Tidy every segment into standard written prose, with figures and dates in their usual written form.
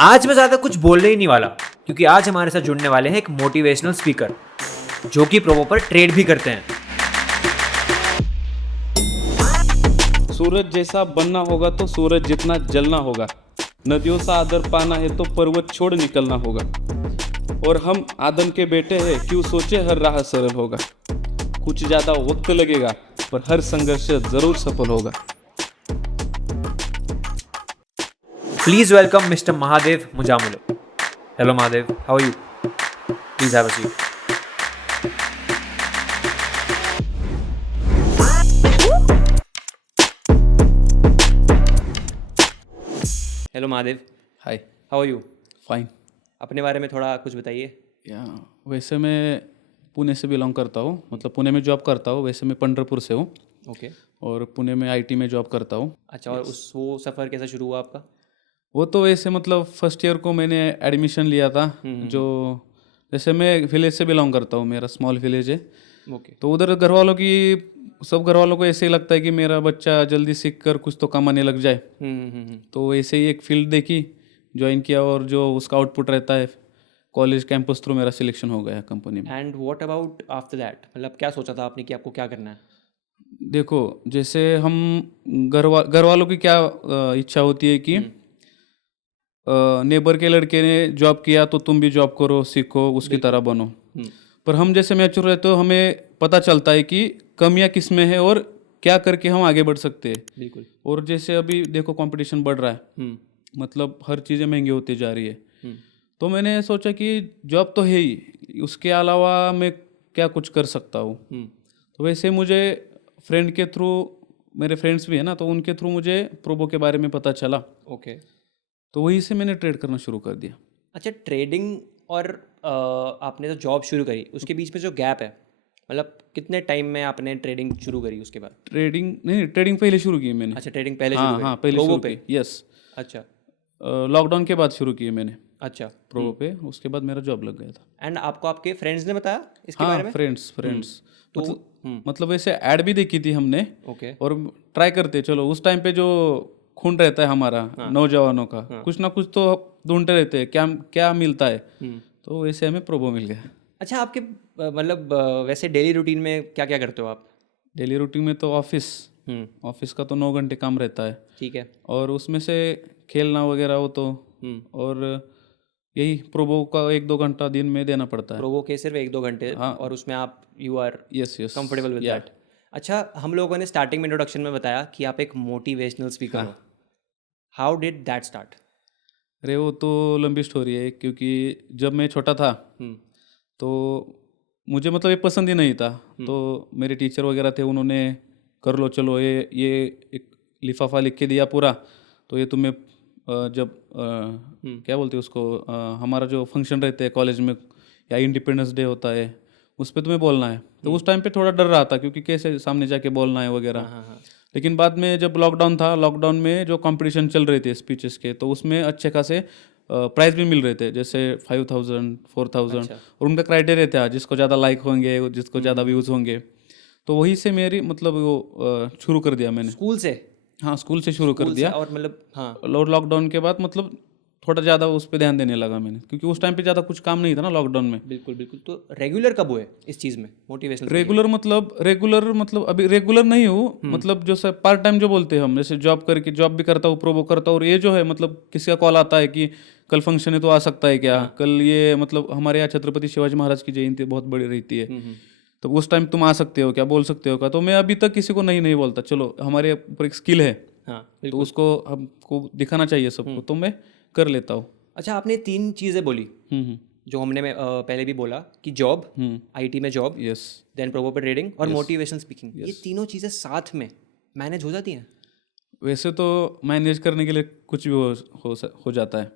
आज मैं ज़्यादा कुछ बोलने ही नहीं वाला, क्योंकि आज हमारे साथ जुड़ने वाले हैं एक मोटिवेशनल स्पीकर जो कि प्रोमो पर ट्रेड भी करते हैं। सूरज जैसा बनना होगा तो सूरज जितना जलना होगा। नदियों सा आदर पाना है तो पर्वत छोड़ निकलना होगा। और हम आदम के बेटे हैं, क्यों सोचे हर राह सरल होगा। कुछ ज़्यादा वक्त लगेगा पर हर संघर्ष ज़रूर सफल होगा। Please welcome Mr. Mahadev Mujamule. Hello Mahadev, how are you? Please have a seat. Hello Mahadev, hi, how are you? Fine. अपने बारे में थोड़ा कुछ बताइए। या वैसे मैं पुणे से बिलोंग करता हूँ, मतलब पुणे में जॉब करता हूँ। वैसे मैं पंढरपुर से हूँ ओके। और पुणे में आईटी में जॉब करता हूँ। अच्छा, और वो सफ़र कैसे शुरू हुआ आपका? वो तो वैसे मतलब फर्स्ट ईयर को मैंने एडमिशन लिया था। जो जैसे मैं विलेज से बिलोंग करता हूँ, मेरा स्मॉल विलेज है। ओके। तो उधर सब घर वालों को ऐसे ही लगता है कि मेरा बच्चा जल्दी सीख कर कुछ तो कमाने लग जाए। तो ऐसे ही एक फील्ड देखी, ज्वाइन किया और जो उसका आउटपुट रहता है कॉलेज कैंपस थ्रू मेरा सिलेक्शन हो गया कंपनी में। And what about after that, मतलब क्या सोचा था आपने कि आपको क्या करना है? देखो, जैसे हम घर वालों की क्या इच्छा होती है कि नेबर के लड़के ने जॉब किया तो तुम भी जॉब करो, सीखो, उसकी तरह बनो। पर हम जैसे मैच्योर रहते हो हमें पता चलता है कि कमियां किस में है और क्या करके हम आगे बढ़ सकते हैं। बिल्कुल। और जैसे अभी देखो कंपटीशन बढ़ रहा है, मतलब हर चीज़ें महंगी होती जा रही है। तो मैंने सोचा कि जॉब तो है ही, उसके अलावा मैं क्या कुछ कर सकता हूँ। तो वैसे मुझे फ्रेंड के थ्रू, मेरे फ्रेंड्स भी है ना, तो उनके थ्रू मुझे प्रोबो के बारे में पता चला। ओके। तो वहीं से मैंने ट्रेड करना शुरू कर दिया। अच्छा, ट्रेडिंग और आपने जो जॉब शुरू करी उसके बीच में जो गैप है, मतलब कितने टाइम में आपने ट्रेडिंग शुरू करी उसके बाद? ट्रेडिंग पहले शुरू की मैंने। अच्छा, ट्रेडिंग पहले हाँ शुरू करी हाँ, पहले प्रोबो शुरू पे? की, यस। अच्छा। लॉकडाउन के बाद शुरू की मैंने अच्छा। प्रोबो पे, उसके बाद मेरा जॉब लग गया था। एंड आपको आपके फ्रेंड्स ने बताया इसके हाँ, बारे में? फ्रेंड्स तो मतलब वैसे ऐड भी देखी थी हमने ओके। और ट्राई करते चलो। उस टाइम पे जो खून रहता है हमारा नौजवानों का, कुछ ना कुछ तो ढूंढते रहते हैं क्या क्या मिलता है। तो वैसे हमें प्रोबो मिल गया। अच्छा, आपके मतलब वैसे डेली रूटीन में क्या क्या करते हो आप? डेली रूटीन में तो ऑफिस का तो 9 घंटे काम रहता है। ठीक है। और उसमें से खेलना वगैरह हो तो, और यही प्रोबो का 1-2 घंटा दिन में देना पड़ता है। प्रोवो के सिर्फ 1-2 घंटे? हाँ। और उसमें आप you are yes yes, comfortable with that? अच्छा, हम लोगों ने स्टार्टिंग में इंट्रोडक्शन में बताया कि आप एक मोटिवेशनल स्पीकर हो। How did that start? अरे वो तो लंबी स्टोरी है, क्योंकि जब मैं छोटा था तो मुझे मतलब ये पसंद ही नहीं था। तो मेरे टीचर वगैरह थे, उन्होंने कर लो चलो, ये एक लिफाफा लिख के दिया पूरा। तो ये तुम्हें जब क्या बोलते हैं उसको, हमारा जो फंक्शन रहते हैं कॉलेज में या इंडिपेंडेंस डे होता है, उस पर तुम्हें बोलना है। तो उस टाइम पे थोड़ा डर रहा था, क्योंकि कैसे सामने जाके बोलना है वगैरह। लेकिन बाद में जब लॉकडाउन था, लॉकडाउन में जो कंपटीशन चल रहे थे स्पीचेस के, तो उसमें अच्छे खासे प्राइज भी मिल रहे थे, जैसे 5000 4000। और उनका क्राइटेरिया था जिसको ज़्यादा लाइक होंगे, जिसको ज़्यादा व्यूज़ होंगे। तो वहीं से मेरी मतलब वो शुरू कर दिया मैंने। स्कूल से? हाँ, स्कूल से शुरू कर स्कूल से, दिया। और मतलब हाँ। और लॉकडाउन के बाद मतलब थोड़ा ज़्यादा उस पर ध्यान देने लगा मैंने, क्योंकि उस टाइम पे ज़्यादा कुछ काम नहीं था ना लॉकडाउन में। बिल्कुल बिल्कुल। तो रेगुलर कब हुए इस चीज़ में, मोटिवेशनल? रेगुलर मतलब अभी रेगुलर नहीं हूँ, मतलब जो सर पार्ट टाइम जो बोलते हैं हम, जैसे जॉब भी करता हूँ, प्रोबो करता हूँ। और ये जो है मतलब किसी का कॉल आता है कि कल फंक्शन है तो आ सकता है क्या, कल ये मतलब हमारे यहाँ छत्रपति शिवाजी महाराज की जयंती बहुत बड़ी रहती है, तो उस टाइम तुम आ सकते हो क्या, बोल सकते हो क्या। तो मैं अभी तक किसी को नहीं बोलता। चलो, हमारे ऊपर एक स्किल है, हाँ तो उसको हमको दिखाना चाहिए सबको, तो मैं कर लेता हूँ। अच्छा, आपने 3 चीज़ें बोली जो हमने पहले भी बोला कि जॉब, आईटी में जॉब, यस। देन प्रोबो पे ट्रेडिंग और मोटिवेशनल स्पीकिंग। ये तीनों चीज़ें साथ में मैनेज हो जाती हैं? वैसे तो मैनेज करने के लिए कुछ भी हो जाता है।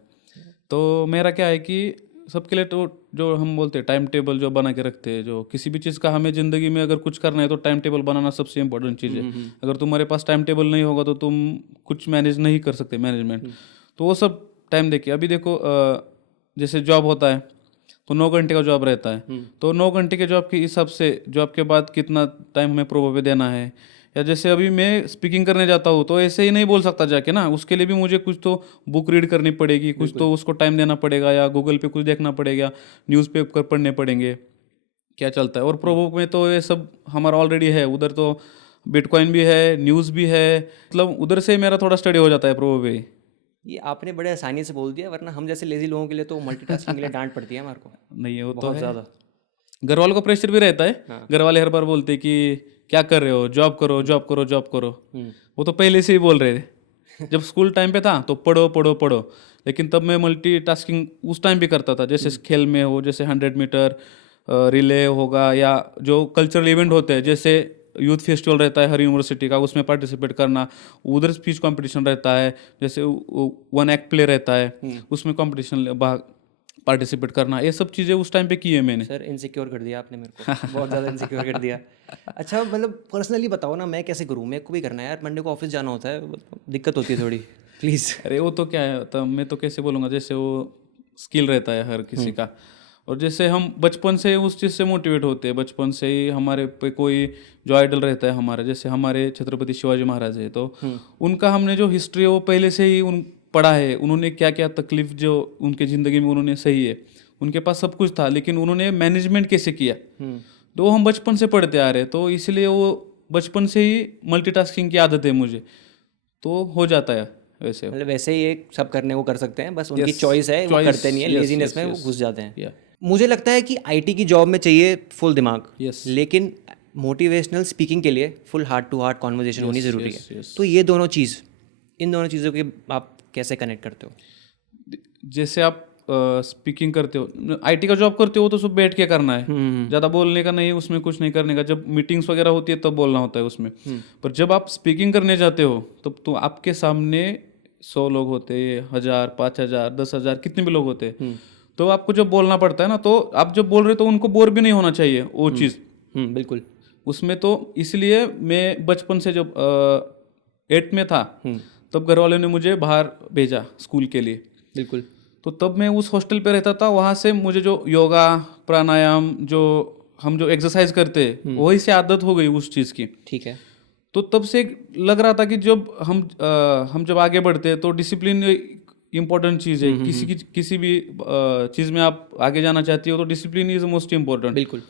तो मेरा क्या है कि सबके लिए तो जो हम बोलते हैं टाइम टेबल जो बना के रखते हैं, जो किसी भी चीज़ का हमें ज़िंदगी में अगर कुछ करना है तो टाइम टेबल बनाना सबसे इम्पोर्टेंट चीज़ है। अगर तुम्हारे पास टाइम टेबल नहीं होगा तो तुम कुछ मैनेज नहीं कर सकते, मैनेजमेंट। तो वो सब टाइम देखिए। अभी देखो, जैसे जॉब होता है तो 9 घंटे का जॉब रहता है। तो 9 घंटे के जॉब के हिसाब से जॉब के बाद कितना टाइम हमें प्रोबो पे देना है, या जैसे अभी मैं स्पीकिंग करने जाता हूँ तो ऐसे ही नहीं बोल सकता जाके ना, उसके लिए भी मुझे कुछ तो बुक रीड करनी पड़ेगी, कुछ तो उसको टाइम देना पड़ेगा, या गूगल पे कुछ देखना पड़ेगा, न्यूज़पेपर पढ़ने पड़ेंगे क्या चलता है। और प्रोबोक में तो ये सब हमारा ऑलरेडी है, उधर तो बिटकॉइन भी है, न्यूज़ भी है, मतलब उधर से मेरा थोड़ा स्टडी हो जाता है प्रोबो पे। ये आपने बड़े आसानी से बोल दिया, वरना हम जैसे लेजी लोगों के लिए तो मल्टीटास्किंग के लिए डांट पड़ती है हमारे को नहीं वो तो बहुत है, ज़्यादा। घर वालों का प्रेशर भी रहता है, घर वाले हर बार बोलते कि क्या कर रहे हो, जॉब करो जॉब करो जॉब करो। वो तो पहले से ही बोल रहे थे जब स्कूल टाइम पे था तो पढ़ो पढ़ो पढ़ो, लेकिन तब मैं मल्टीटास्किंग उस टाइम भी करता था, जैसे खेल में हो, जैसे 100 मीटर रिले होगा, या जो कल्चरल इवेंट होते हैं, जैसे यूथ फेस्टिवल रहता है हर यूनिवर्सिटी का, उसमें पार्टिसिपेट करना, उधर स्पीच कंपटीशन रहता है, जैसे वन एक्ट प्ले रहता है उसमें कंपटीशन पार्टिसिपेट करना, ये सब चीज़ें उस टाइम पे की है मैंने। सर इनसिक्योर कर दिया आपने मेरे को बहुत ज़्यादा इनसिक्योर कर दिया। अच्छा मतलब पर्सनली बताओ ना, मैं कैसे करूँ, मेरे को भी करना है यार, मंडे को ऑफिस जाना होता है, दिक्कत होती है थोड़ी, प्लीज़। अरे वो तो क्या है, तो मैं तो कैसे बोलूँगा, जैसे वो स्किल रहता है हर किसी का, और जैसे हम बचपन से उस चीज़ से मोटिवेट होते हैं, बचपन से ही हमारे पे कोई जो आइडल रहता है हमारा, जैसे हमारे छत्रपति शिवाजी महाराज है, तो उनका हमने जो हिस्ट्री है वो पहले से ही पढ़ा है, उन्होंने क्या क्या तकलीफ जो उनके ज़िंदगी में उन्होंने सही है, उनके पास सब कुछ था, लेकिन उन्होंने मैनेजमेंट कैसे किया तो हम बचपन से पढ़ते आ रहे हैं, तो इसलिए वो बचपन से ही मल्टीटास्किंग की आदत है मुझे, तो हो जाता है वैसे। मतलब वैसे ही एक सब करने को कर सकते हैं, बस उनकी चॉइस है, वो करते नहीं है, लेजीनेस में वो घुस जाते हैं। मुझे लगता है कि आईटी की जॉब में चाहिए फुल दिमाग, लेकिन मोटिवेशनल स्पीकिंग के लिए full heart to heart conversation होनी ज़रूरी है। तो ये दोनों चीज़, इन दोनों चीज़ों के आप कैसे कनेक्ट करते हो? जैसे आप स्पीकिंग करते हो, आईटी का जॉब करते हो तो सब बैठ के करना है, ज़्यादा बोलने का नहीं, उसमें कुछ नहीं करने का, जब मीटिंग्स वगैरह होती है तब बोलना होता है उसमें। पर जब आप स्पीकिंग करने जाते हो तब तो आपके सामने 100 लोग होते हैं, 1000, 5000, 10,000, कितने भी लोग होते हैं, तो आपको जब बोलना पड़ता है ना, तो आप जब बोल रहे हो तो उनको बोर भी नहीं होना चाहिए वो चीज़ बिल्कुल उसमें। तो इसलिए मैं बचपन से जब 8th में था तब घर वालों ने मुझे बाहर भेजा स्कूल के लिए। बिल्कुल। तो तब मैं उस हॉस्टल पे रहता था, वहाँ से मुझे जो योगा प्राणायाम जो हम जो एक्सरसाइज करते हैं वही से आदत हो गई उस चीज़ की। ठीक है। तो तब से लग रहा था कि जब हम जब आगे बढ़ते हैं तो डिसिप्लिन इम्पोर्टेंट चीज़ है, किसी भी चीज़ में आप आगे जाना चाहती हो तो डिसिप्लिन इज़ मोस्ट इम्पोर्टेंट। बिल्कुल।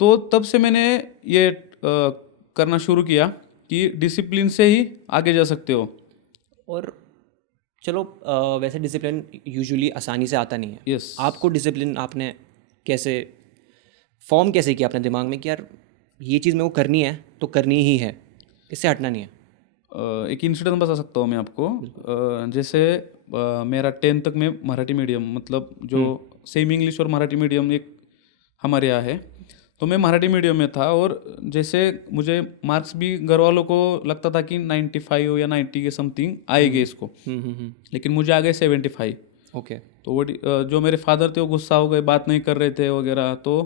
तो तब से मैंने ये करना शुरू किया कि डिसिप्लिन से ही आगे जा सकते हो। और चलो वैसे डिसिप्लिन यूजुअली आसानी से आता नहीं है। यस। आपको डिसिप्लिन आपने कैसे फॉर्म कैसे किया अपने दिमाग में कि यार ये चीज़ मेरे को करनी है तो करनी ही है, इससे हटना नहीं है? एक इंसिडेंट बता सकता हूँ मैं आपको। जैसे मेरा 10th तक में मराठी मीडियम, मतलब जो सेमी इंग्लिश और मराठी मीडियम एक हमारे यहाँ है, तो मैं मराठी मीडियम में था, और जैसे मुझे मार्क्स भी घर वालों को लगता था कि 95 या 90 के समथिंग आएंगे इसको, लेकिन मुझे आ गए 75। ओके। तो वो जो मेरे फादर थे वो गुस्सा हो गए, बात नहीं कर रहे थे वगैरह, तो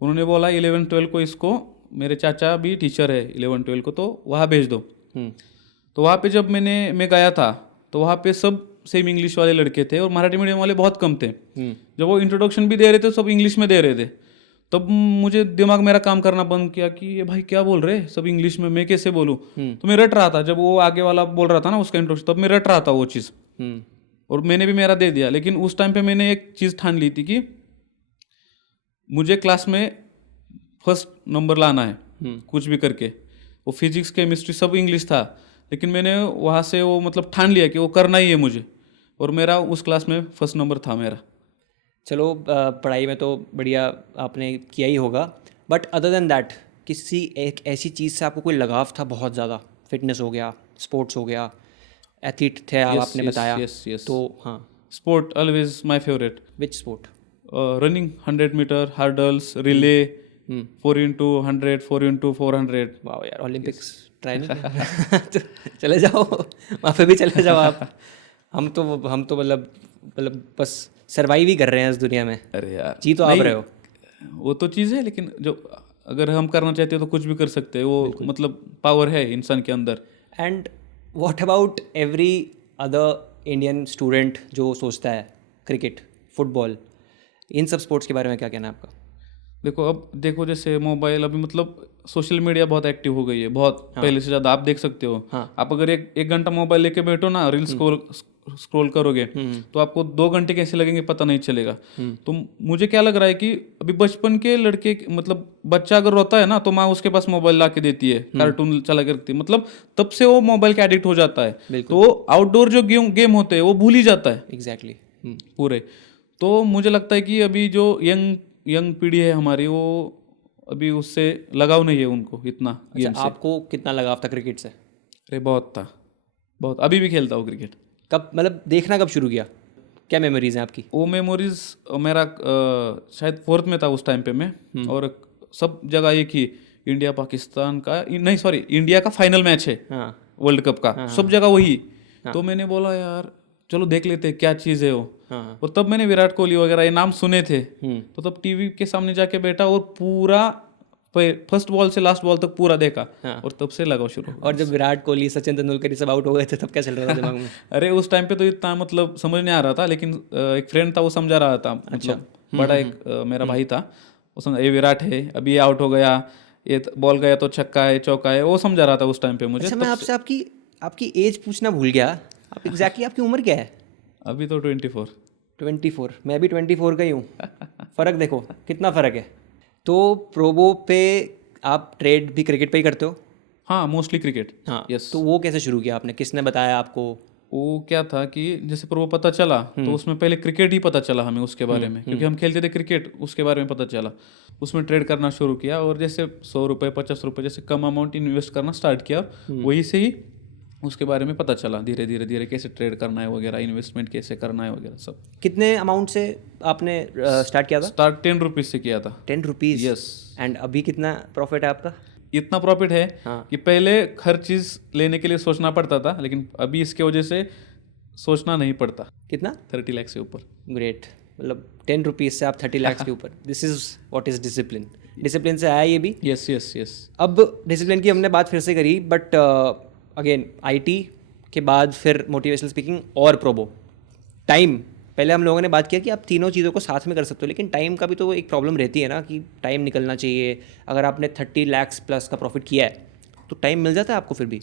उन्होंने बोला 11-12 को इसको, मेरे चाचा भी टीचर है 11-12 को, तो वहाँ भेज दो। तो वहाँ पे जब मैं गया था तो वहाँ पे सब सेम इंग्लिश वाले लड़के थे और मराठी मीडियम वाले बहुत कम थे। जब वो इंट्रोडक्शन भी दे रहे थे सब इंग्लिश में दे रहे थे, तब मुझे दिमाग मेरा काम करना बंद किया कि ये भाई क्या बोल रहे हैं सब इंग्लिश में, मैं कैसे बोलूँ। तो मैं रट रहा था, जब वो आगे वाला बोल रहा था ना उसका इंट्रोडक्शन, तब मैं रट रहा था वो चीज़, और मैंने भी मेरा दे दिया। लेकिन उस टाइम पे मैंने एक चीज़ ठान ली थी कि मुझे क्लास में फर्स्ट नंबर लाना है, कुछ भी करके। वो फिजिक्स केमिस्ट्री सब इंग्लिश था, लेकिन मैंने वहाँ से वो मतलब ठान लिया कि वो करना ही है मुझे, और मेरा उस क्लास में फर्स्ट नंबर था मेरा। चलो पढ़ाई में तो बढ़िया आपने किया ही होगा, बट अदर देन दैट किसी एक ऐसी चीज़ से आपको कोई लगाव था बहुत ज़्यादा? फिटनेस हो गया, स्पोर्ट्स हो गया, एथलीट थे आप, आपने बताया। yes. तो हाँ, sport always my favourite. Which sport? Running, 100 metre, hurdles, relay, 4x100, 4x400। वाह यार, ओलंपिक्स ट्राई नहीं किया? तो चले जाओ वहाँ पे भी चले जाओ आप। हम तो मतलब बस सर्वाइव ही कर रहे हैं इस दुनिया में। अरे यार, जी तो आप रहे हो। वो तो चीज़ है, लेकिन जो अगर हम करना चाहते हो तो कुछ भी कर सकते हैं, वो मतलब पावर है इंसान के अंदर। And what about every other Indian student जो सोचता है क्रिकेट, फुटबॉल, इन सब स्पोर्ट्स के बारे में क्या कहना है आपका? देखो, अब देखो जैसे मोबाइल अभी मतलब सोशल मीडिया बहुत एक्टिव हो गई है, बहुत पहले से ज़्यादा। आप देख सकते हो, आप अगर एक घंटा मोबाइल लेके बैठो ना, रील स्क्रॉल करोगे तो आपको 2 घंटे कैसे लगेंगे पता नहीं चलेगा। तो मुझे क्या लग रहा है कि अभी बचपन के लड़के, मतलब बच्चा अगर रोता है ना तो माँ उसके पास मोबाइल ला के देती है, कार्टून चला के रखती है, मतलब तब से वो मोबाइल के एडिक्ट हो जाता है। तो आउटडोर जो गेम होते हैं वो भूल ही जाता है एग्जैक्टली पूरे। तो मुझे लगता है कि अभी जो यंग पीढ़ी है हमारी, वो अभी उससे लगाव नहीं है उनको इतना। अच्छा, आपको कितना लगाव था क्रिकेट से? अरे बहुत था, बहुत। अभी भी खेलता हूँ क्रिकेट। कब, मतलब देखना कब शुरू किया? क्या मेमोरीज हैं आपकी? वो मेमोरीज मेरा शायद 4th में था उस टाइम पे मैं, और सब जगह एक ही इंडिया पाकिस्तान का, नहीं सॉरी, इंडिया का फाइनल मैच है वर्ल्ड कप का, सब जगह वही। तो मैंने बोला यार चलो देख लेते हैं क्या चीज़ है वो। और तब मैंने विराट कोहली वगैरह ये नाम सुने थे, तो तब टीवी के सामने जाके बैठा और पूरा फर्स्ट बॉल से लास्ट बॉल तक पूरा देखा, और तब से लगाव शुरू। और जब विराट कोहली, सचिन तेंदुलकर ये सब आउट हो गए थे, तब क्या चल रहा था दिमाग में? अरे उस टाइम पे तो इतना मतलब समझ नहीं आ रहा था, लेकिन एक फ्रेंड था वो समझा रहा था, मतलब बड़ा एक मेरा भाई था, वो ये विराट है, अभी ये आउट हो गया, ये बॉल गया तो छक्का है चौका है, वो समझा रहा था उस टाइम पे मुझे। अच्छा, मैं आपसे आपकी एज पूछना भूल गया। आप एग्जैक्टली आपकी उम्र क्या है? अभी तो 24। मैं भी 24 का ही हूँ। फ़र्क देखो कितना फ़र्क है। तो प्रोबो पे आप ट्रेड भी क्रिकेट पे ही करते हो? हाँ, मोस्टली क्रिकेट। हाँ, यस। तो वो कैसे शुरू किया आपने, किसने बताया आपको? वो क्या था कि जैसे प्रोबो पता चला तो उसमें पहले क्रिकेट ही पता चला हमें उसके बारे में, क्योंकि हम खेलते थे क्रिकेट, उसके बारे में पता चला। उसमें ट्रेड करना शुरू किया, और जैसे 100 रुपये 50 रुपये जैसे कम अमाउंट इन्वेस्ट करना स्टार्ट किया, वही से ही उसके बारे में पता चला धीरे धीरे धीरे, कैसे ट्रेड करना है वगैरह, इन्वेस्टमेंट कैसे करना है वगैरह सब। कितने अमाउंट से आपने स्टार्ट किया था? स्टार्ट 10 रुपीज़ से किया था। 10 रुपीज़? यस। एंड अभी कितना प्रॉफिट है आपका? इतना प्रॉफिट है कि पहले हर चीज़ लेने के लिए सोचना पड़ता था, लेकिन अभी इसके वजह से सोचना नहीं पड़ता। कितना? 30 लाख से ऊपर। ग्रेट, मतलब 10 रुपीज़ से आप 30 लाख के ऊपर। This is what is discipline. Discipline से आया ये भी। Yes yes yes. अब डिसिप्लिन की हमने बात फिर से करी, बट अगेन आईटी के बाद फिर मोटिवेशनल स्पीकिंग और प्रोबो। टाइम, पहले हम लोगों ने बात किया कि आप तीनों चीज़ों को साथ में कर सकते हो, लेकिन टाइम का भी तो एक प्रॉब्लम रहती है ना, कि टाइम निकलना चाहिए। अगर आपने 30 लाख प्लस का प्रॉफिट किया है तो टाइम मिल जाता है आपको फिर भी?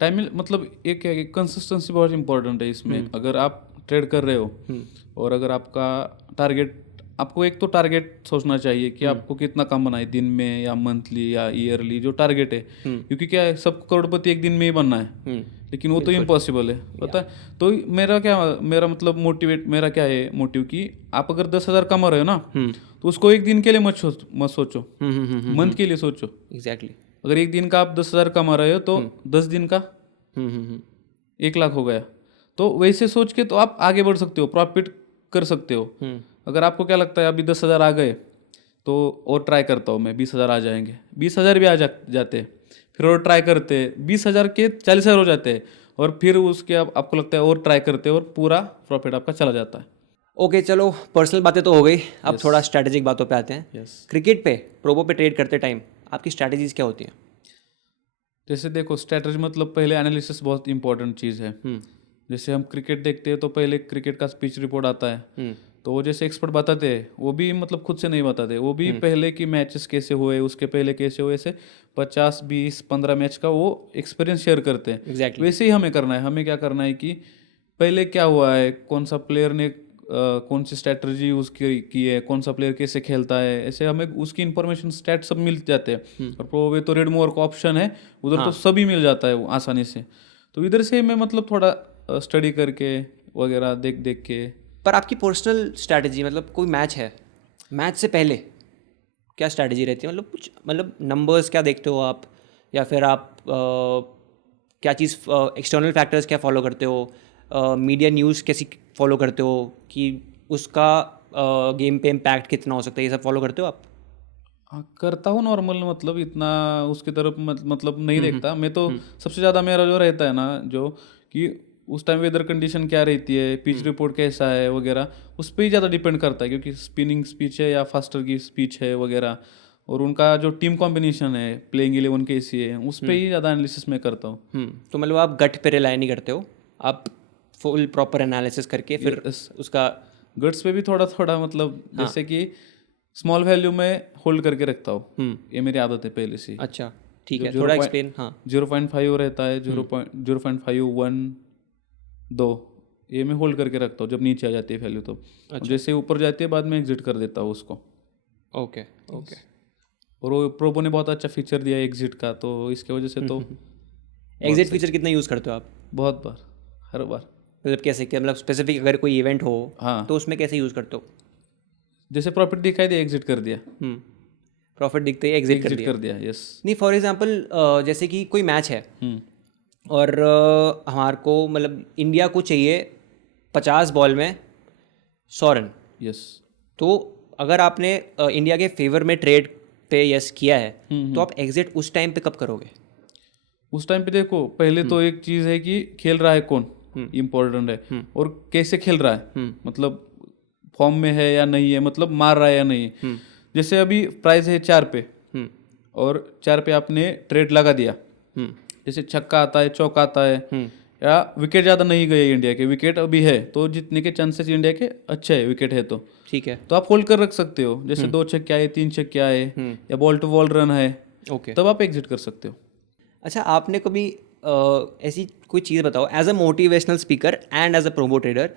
टाइम मतलब एक क्या, कंसिस्टेंसी बहुत इंपॉर्टेंट है इसमें। अगर आप ट्रेड कर रहे हो और अगर आपका टारगेट, आपको एक तो टारगेट सोचना चाहिए कि आपको कितना कमाना है दिन में या मंथली या ईयरली, जो टारगेट है। क्योंकि क्या है, सब करोड़पति एक दिन में ही बनना है, लेकिन वो तो इम्पॉसिबल है, पता है। तो मेरा मतलब मेरा क्या है मोटिव, कि आप अगर 10,000 कमा रहे हो ना, तो उसको एक दिन के लिए मत सोचो, मंथ के लिए सोचो। एग्जैक्टली। अगर एक दिन का आप 10,000 कमा रहे हो तो 10 दिन का 1 लाख हो गया। तो वैसे सोच के तो आप आगे बढ़ सकते हो, प्रॉफिट कर सकते हो। अगर आपको क्या लगता है अभी 10,000 आ गए तो और ट्राई करता हूँ मैं, 20,000 आ जाएंगे, 20,000 भी आ जाते, फिर और ट्राई करते, 20,000 के 40,000 हो जाते हैं, और फिर उसके आपको लगता है और ट्राई करते, और पूरा प्रॉफिट आपका चला जाता है। ओके, चलो पर्सनल बातें तो हो गई, अब थोड़ा स्ट्रैटेजिक बातों पे आते हैं। क्रिकेट पे, प्रोबो पे ट्रेड करते टाइम आपकी स्ट्रैटेजीज क्या होती हैं? जैसे देखो, स्ट्रैटेजी मतलब पहले एनालिसिस बहुत इंपॉर्टेंट चीज़ है। जैसे हम क्रिकेट देखते हैं तो पहले क्रिकेट का पिच रिपोर्ट आता है, तो वो जैसे एक्सपर्ट बताते हैं, वो भी मतलब खुद से नहीं बताते, वो भी पहले की मैचेस कैसे हुए, उसके पहले कैसे हुए, ऐसे 50 20 15 मैच का वो एक्सपीरियंस शेयर करते हैं। Exactly. वैसे ही हमें करना है। हमें क्या करना है कि पहले क्या हुआ है, कौन सा प्लेयर ने कौन सी स्ट्रैटेजी यूज़ की है, कौन सा प्लेयर कैसे खेलता है, ऐसे हमें उसकी इन्फॉर्मेशन स्टैट सब मिल जाते हैं। और प्रोबेबली तो रेड मोर का ऑप्शन है उधर, तो सभी मिल जाता है आसानी से। तो इधर से मैं मतलब थोड़ा स्टडी करके वगैरह देख के। पर आपकी पर्सनल स्ट्रैटेजी, मतलब कोई मैच है, मैच से पहले क्या स्ट्रैटेजी रहती है? मतलब कुछ, मतलब नंबर्स क्या देखते हो आप, या फिर आप क्या चीज़, एक्सटर्नल फैक्टर्स क्या फॉलो करते हो, मीडिया न्यूज़ कैसी फॉलो करते हो, कि उसका गेम पे इम्पैक्ट कितना हो सकता है, ये सब फॉलो करते हो आप? हाँ, करता हूँ नॉर्मल, मतलब इतना उसकी तरफ मतलब नहीं देखता मैं तो। सबसे ज़्यादा मेरा जो रहता है ना, जो कि उस टाइम वेदर कंडीशन क्या रहती है, पिच रिपोर्ट कैसा है वगैरह, उस पर ही ज़्यादा डिपेंड करता है, क्योंकि स्पिनिंग स्पीच है या फास्टर की स्पीच है वगैरह, और उनका जो टीम कॉम्बिनेशन है, प्लेइंग 11 कैसी है, उस पर ही ज़्यादा एनालिसिस मैं करता हूँ। तो मतलब आप गट पे रिलाई नहीं करते हो, आप फुल प्रॉपर एनालिसिस करके फिर उसका। गट्स पे भी थोड़ा थोड़ा, मतलब जैसे कि स्मॉल वैल्यू में होल्ड करके रखता हूँ, ये मेरी आदत है पहले से। अच्छा ठीक है, थोड़ा एक्सप्लेन। हाँ 0.5 रहता है, 0.5, 1, 2, ये मैं होल्ड करके रखता हूँ जब नीचे आ जाती है वैल्यू तो। जैसे ऊपर जाती है बाद में एग्जिट कर देता हूँ उसको। Okay okay. और वो प्रोबो ने बहुत अच्छा फीचर दिया है एग्जिट का, तो इसके वजह से तो एग्जिट फीचर कितना यूज़ करते हो आप? बहुत बार, हर बार। मतलब कैसे, क्या मतलब स्पेसिफिक अगर कोई इवेंट हो हाँ, तो उसमें कैसे यूज़ करते हो? जैसे प्रॉफिट दिखाई दे एग्जिट कर दिया, प्रॉफिट दिखते ही एग्जिट कर दिया। यस। नहीं फॉर एग्जांपल जैसे कि कोई मैच है और हमारे को मतलब इंडिया को चाहिए 50 बॉल में 100 रन। यस। तो अगर आपने इंडिया के फेवर में ट्रेड पे यस किया है तो आप एग्जिट उस टाइम पे कब करोगे? उस टाइम पे देखो, पहले तो एक चीज़ है कि खेल रहा है कौन, इम्पोर्टेंट है, और कैसे खेल रहा है, मतलब फॉर्म में है या नहीं है, मतलब मार रहा है या नहीं। जैसे अभी प्राइस है 4 पे, और 4 पे आपने ट्रेड लगा दिया, जैसे छक्का आता है, चौका आता है, या विकेट ज़्यादा नहीं गए इंडिया के, विकेट अभी है तो जीतने के चांसेस इंडिया के अच्छे है, विकेट है तो ठीक है, तो आप होल्ड कर रख सकते हो। जैसे 2 छक्के आए, 3 छक्के आए, या बॉल टू बॉल रन है, ओके, तब आप एग्जिट कर सकते हो। अच्छा आपने कभी ऐसी कोई चीज़ बताओ as a motivational speaker and as a promo trader,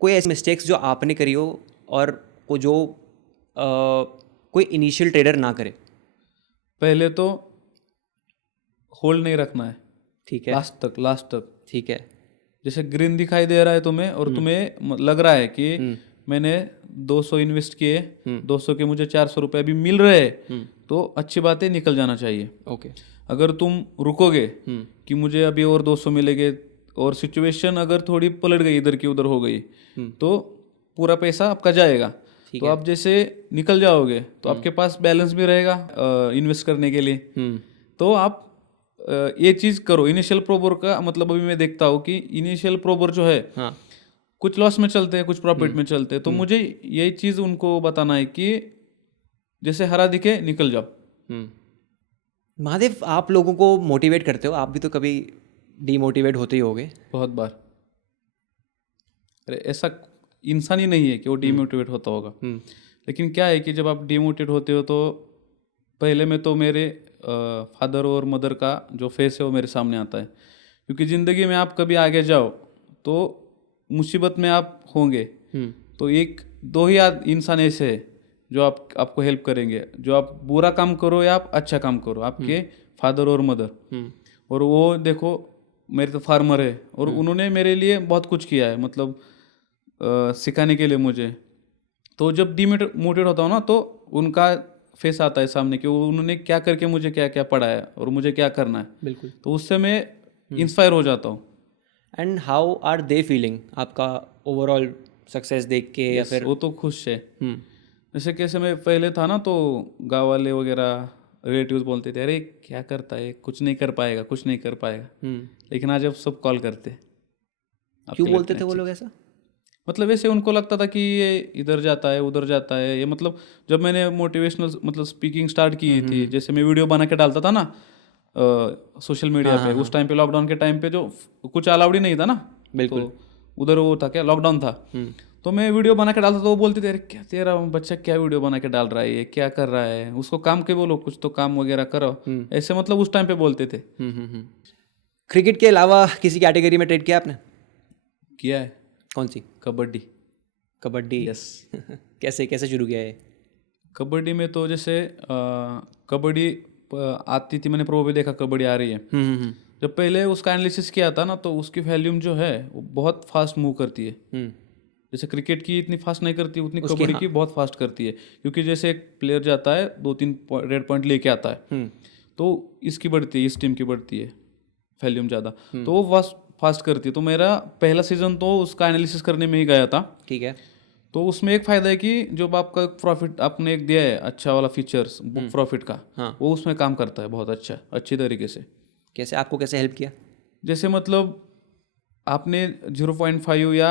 कोई ऐसी मिस्टेक्स जो आपने करी हो और को जो कोई इनिशियल ट्रेडर ना करे? पहले तो होल्ड नहीं रखना है, ठीक है, लास्ट तक। ठीक है, जैसे ग्रीन दिखाई दे रहा है तुम्हें और तुम्हें लग रहा है कि मैंने 200 इन्वेस्ट किए, 200 के मुझे 400 रुपये अभी मिल रहे हैं, तो अच्छी बात है, निकल जाना चाहिए। ओके। अगर तुम रुकोगे कि मुझे अभी और 200 मिलेंगे, और सिचुएशन अगर थोड़ी पलट गई, इधर की उधर हो गई, तो पूरा पैसा आपका जाएगा। तो आप जैसे निकल जाओगे तो आपके पास बैलेंस भी रहेगा इन्वेस्ट करने के लिए। तो आप ये चीज़ करो। इनिशियल प्रोबोर का मतलब अभी मैं देखता हूँ कि इनिशियल प्रोबोर जो है, हाँ, कुछ लॉस में चलते हैं, कुछ प्रॉफिट में चलते हैं, तो मुझे यही चीज़ उनको बताना है कि जैसे हरा दिखे निकल जाओ। महादेव, आप लोगों को मोटिवेट करते हो, आप भी तो कभी डीमोटिवेट होते ही होगे? बहुत बार। अरे ऐसा इंसान ही नहीं है कि वो डीमोटिवेट होता होगा, लेकिन क्या है कि जब आप डीमोटिवेट होते हो तो पहले में तो मेरे फादर और मदर का जो फेस है वो मेरे सामने आता है, क्योंकि ज़िंदगी में आप कभी आगे जाओ तो मुसीबत में आप होंगे, तो एक दो ही इंसान ऐसे है जो आपको हेल्प करेंगे, जो आप बुरा काम करो या आप अच्छा काम करो, आपके फादर और मदर। और वो देखो, मेरे तो फार्मर है और उन्होंने मेरे लिए बहुत कुछ किया है, मतलब सिखाने के लिए मुझे। तो जब डीमोटिवेट होता हूँ ना, तो उनका फेस आता है सामने कि उन्होंने क्या करके मुझे क्या क्या पढ़ाया और मुझे क्या करना है। बिल्कुल। तो उससे मैं इंस्पायर हो जाता हूँ। And how are they feeling आपका ओवरऑल सक्सेस देख के? या फिर वो तो खुश है। जैसे कैसे मैं पहले था ना, तो गाँव वाले वगैरह रिलेटिव्स बोलते थे, अरे क्या करता है, कुछ नहीं कर पाएगा, कुछ नहीं कर पाएगा। लेकिन आज अब सब कॉल करते। क्यों बोलते थे वो लोग ऐसा? मतलब ऐसे उनको लगता था कि ये इधर जाता है, उधर जाता है। ये मतलब जब मैंने मोटिवेशनल मतलब स्पीकिंग स्टार्ट की थी, जैसे मैं वीडियो बना के डालता था ना सोशल मीडिया पे, उस टाइम पे लॉकडाउन के टाइम पे जो कुछ अलाउड ही नहीं था ना, बिल्कुल, तो उधर वो था क्या, लॉकडाउन था, तो मैं वीडियो बना के डालता था। वो बोलते थे, अरे क्या तेरा बच्चा क्या वीडियो बना के डाल रहा है, ये क्या कर रहा है, उसको काम के बोलो, कुछ तो काम वगैरह करो। ऐसे मतलब उस टाइम पे बोलते थे। क्रिकेट के अलावा किसी कैटेगरी में ट्रेड किया आपने? किया है। कौन सी? कबड्डी। कबड्डी? यस। कैसे कैसे शुरू किया है? कबड्डी में तो जैसे कबड्डी आती थी, मैंने प्रो भी देखा कबड्डी आ रही है। जब पहले उसका एनालिसिस किया था ना, तो उसकी वॉल्यूम जो है वो बहुत फास्ट मूव करती है। जैसे क्रिकेट की इतनी फास्ट नहीं करती, उतनी कबड्डी की बहुत फास्ट करती है, क्योंकि जैसे एक प्लेयर जाता है 2-3 रेड पॉइंट लेके आता है, तो इसकी बढ़ती है, इस टीम की बढ़ती है वॉल्यूम ज़्यादा, तो वो फास्ट करती है। तो मेरा पहला सीजन तो उसका एनालिसिस करने में ही गया था। ठीक है। तो उसमें एक फ़ायदा है कि जब आपका प्रॉफिट आपने एक दिया है अच्छा वाला फीचर्स बुक प्रॉफिट का, वो उसमें काम करता है बहुत अच्छा, अच्छी तरीके से। कैसे, आपको कैसे हेल्प किया? जैसे मतलब आपने 0.5 या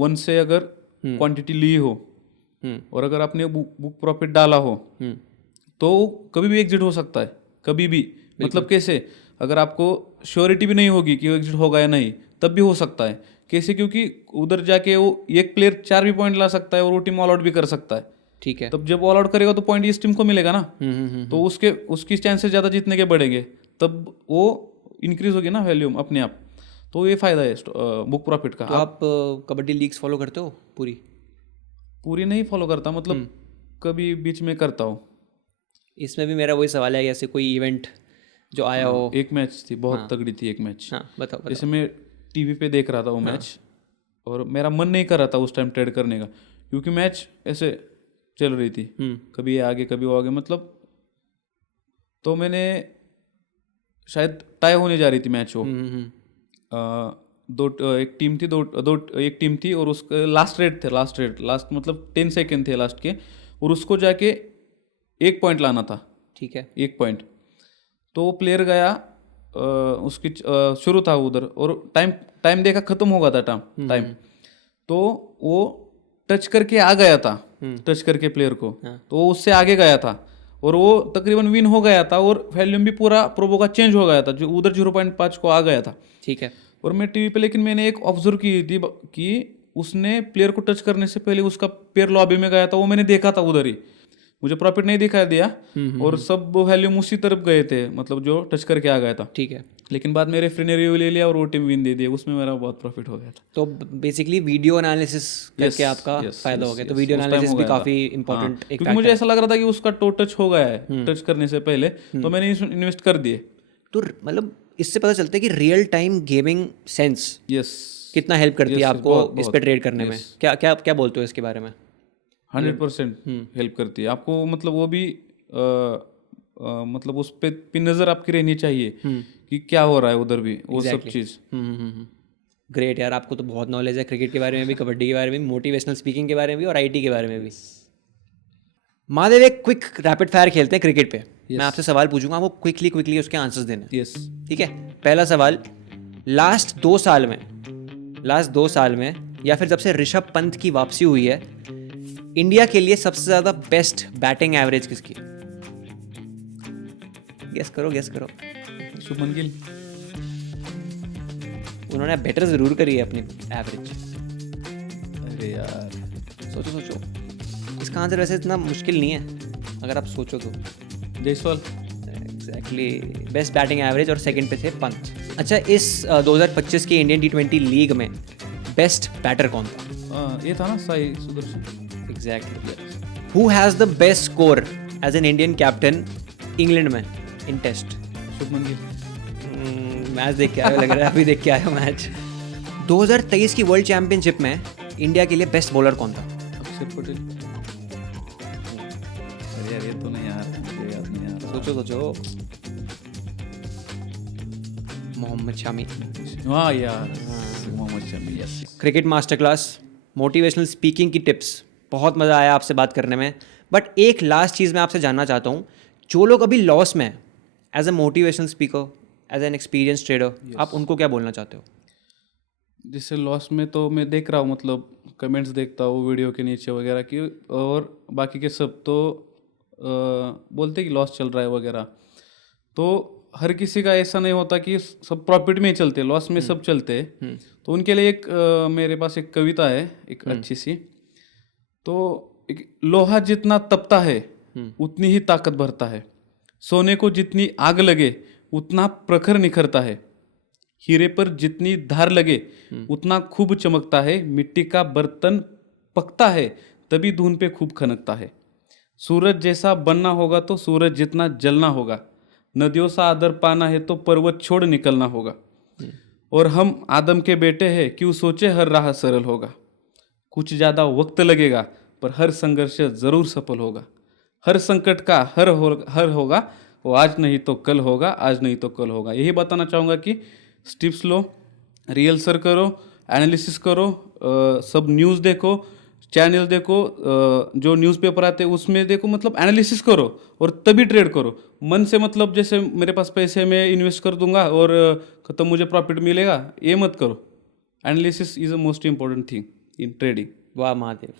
1 से अगर क्वांटिटी ली हो, और अगर आपने बुक प्रॉफिट डाला हो, तो कभी भी एग्जिट हो सकता है, कभी भी। मतलब कैसे, अगर आपको श्योरिटी भी नहीं होगी कि वो एग्जिट होगा या नहीं, तब भी हो सकता है। कैसे? क्योंकि उधर जाके वो एक प्लेयर 4 भी पॉइंट ला सकता है और वो टीम ऑल आउट भी कर सकता है। ठीक है। तब जब ऑल आउट करेगा तो पॉइंट इस टीम को मिलेगा ना, तो उसकी चांसेस ज़्यादा जीतने के बढ़ेंगे, तब वो इंक्रीज होगी ना वैल्यूम अपने आप। तो ये फ़ायदा है बुक प्रॉफिट का। तो आप कबड्डी लीग्स फॉलो करते हो? पूरी नहीं फॉलो करता, मतलब कभी बीच में करता हूँ। इसमें भी मेरा वही सवाल है, ऐसे कोई इवेंट जो आया हो? एक मैच थी, बहुत तगड़ी थी एक मैच। हाँ, बताओ। जैसे मैं टीवी पे देख रहा था वो मैच, और मेरा मन नहीं कर रहा था उस टाइम ट्रेड करने का, क्योंकि मैच ऐसे चल रही थी, कभी ये आगे कभी वो आगे, मतलब तो मैंने शायद टाई होने जा रही थी मैच वो। एक टीम थी और उसका लास्ट मतलब 10 सेकेंड थे लास्ट के, और उसको जाके 1 पॉइंट लाना था। ठीक है। 1 पॉइंट। तो वो प्लेयर गया, उसकी शुरू था उधर, और टाइम देखा खत्म हो गया था टाइम, तो वो टच करके आ गया था, टच करके प्लेयर को, तो वो उससे आगे गया था और वो तकरीबन विन हो गया था, और वॉल्यूम भी पूरा प्रोबो का चेंज हो गया था, जो उधर 0.5 को आ गया था। ठीक है। और मैं टीवी पे, लेकिन मैंने एक ऑब्जर्व की थी कि उसने प्लेयर को टच करने से पहले उसका पैर लॉबी में गया था, वो मैंने देखा था उधर ही, मुझे प्रॉफिट नहीं दिखाई दिया, और सब वॉल्यूम उसी तरफ गए थे, मतलब जो टच करके आ गया था। ठीक है। लेकिन बाद में रेफरी ने रिव्यू ले लिया और वो टीम विन दे दी, उसमें मेरा बहुत प्रॉफिट हो गया था। तो बेसिकली वीडियो एनालिसिस करके आपका फायदा हो गया। तो वीडियो एनालिसिस भी काफी इंपॉर्टेंट, क्योंकि मुझे ऐसा लग रहा था कि उसका टो टच हो गया है टच करने से पहले, तो मैंने इन्वेस्ट कर दिए। तो मतलब इससे पता चलता है कि रियल टाइम गेमिंग सेंस कितना हेल्प करती है आपको इस पे ट्रेड करने में। क्या बोलते हो इसके बारे में? 100% हेल्प करती है आपको, मतलब वो भी मतलब उस पे नज़र आपकी रहनी चाहिए कि क्या हो रहा है उधर भी, वो सब चीज़। ग्रेट यार, आपको तो बहुत नॉलेज है क्रिकेट के बारे में भी, कबड्डी के बारे में भी, मोटिवेशनल स्पीकिंग के बारे में भी, और आईटी के बारे में भी। महादेव, एक क्विक रैपिड फायर खेलते हैं क्रिकेट पे। मैं आपसे सवाल पूछूंगा, आपको क्विकली उसके आंसर्स देने। ठीक है। पहला सवाल, लास्ट 2 साल में या फिर जब से ऋषभ पंत की वापसी हुई है, इंडिया के लिए सबसे ज्यादा बेस्ट बैटिंग एवरेज किसकी? गेस करो। शुभमन गिल। उन्होंने बेटर जरूर करी है अपनी एवरेज। अरे यार, सोचो। इसका आंसर वैसे इतना मुश्किल नहीं है अगर आप सोचो तो। Jaiswal. Exactly, best batting average, और सेकंड पे थे पंत। अच्छा, इस 2025 के इंडियन T20 लीग में बेस्ट बैटर कौन था? ये था ना Sai Sudharsan. Exactly. Who has the best score as an Indian captain England में इन टेस्ट? शुभमन गिल। मैच देख के आए लग रहा है, अभी देख के आए मैच। 2023 की वर्ल्ड चैंपियनशिप में इंडिया के लिए बेस्ट बॉलर कौन था? अक्षर पटेल। अरे यार, ये तो नहीं यार, मुझे याद नहीं यार। सोचो। मोहम्मद शामी। हाँ यार, Mohammed Shami. Yes. Cricket master class, motivational speaking की टिप्स, बहुत मज़ा आया आपसे बात करने में। बट एक लास्ट चीज़ मैं आपसे जानना चाहता हूँ, जो लोग अभी लॉस में, as a motivational speaker, as an experience trader, आप उनको क्या बोलना चाहते हो? जैसे लॉस में तो मैं देख रहा हूँ, मतलब कमेंट्स देखता हूँ वीडियो के नीचे वगैरह की, और बाकी के सब तो बोलते कि लॉस चल रहा है वगैरह। तो हर किसी का ऐसा नहीं होता कि सब प्रॉफिट में ही चलते, लॉस में सब चलते। तो उनके लिए एक मेरे पास एक कविता है, एक अच्छी सी। तो एक, लोहा जितना तपता है उतनी ही ताकत भरता है, सोने को जितनी आग लगे उतना प्रखर निखरता है, हीरे पर जितनी धार लगे उतना खूब चमकता है, मिट्टी का बर्तन पकता है तभी धून पे खूब खनकता है, सूरज जैसा बनना होगा तो सूरज जितना जलना होगा, नदियों सा आदर पाना है तो पर्वत छोड़ निकलना होगा, और हम आदम के बेटे हैं क्यों सोचे हर राह सरल होगा, कुछ ज़्यादा वक्त लगेगा पर हर संघर्ष ज़रूर सफल होगा, हर संकट का हर होगा, वो आज नहीं तो कल होगा, आज नहीं तो कल होगा। यही बताना चाहूँगा कि स्टेप्स लो, रिहर्सल करो, एनालिसिस करो, सब न्यूज़ देखो, चैनल देखो, जो न्यूज़पेपर आते हैं उसमें देखो, मतलब एनालिसिस करो और तभी ट्रेड करो। मन से मतलब जैसे मेरे पास पैसे मैं इन्वेस्ट कर दूंगा और ख़त्म मुझे प्रॉफिट मिलेगा, ये मत करो। Analysis is a most important thing in trading. वाह Mahadev,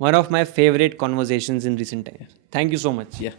one of my favorite conversations in recent times. Thank you so much. Yeah.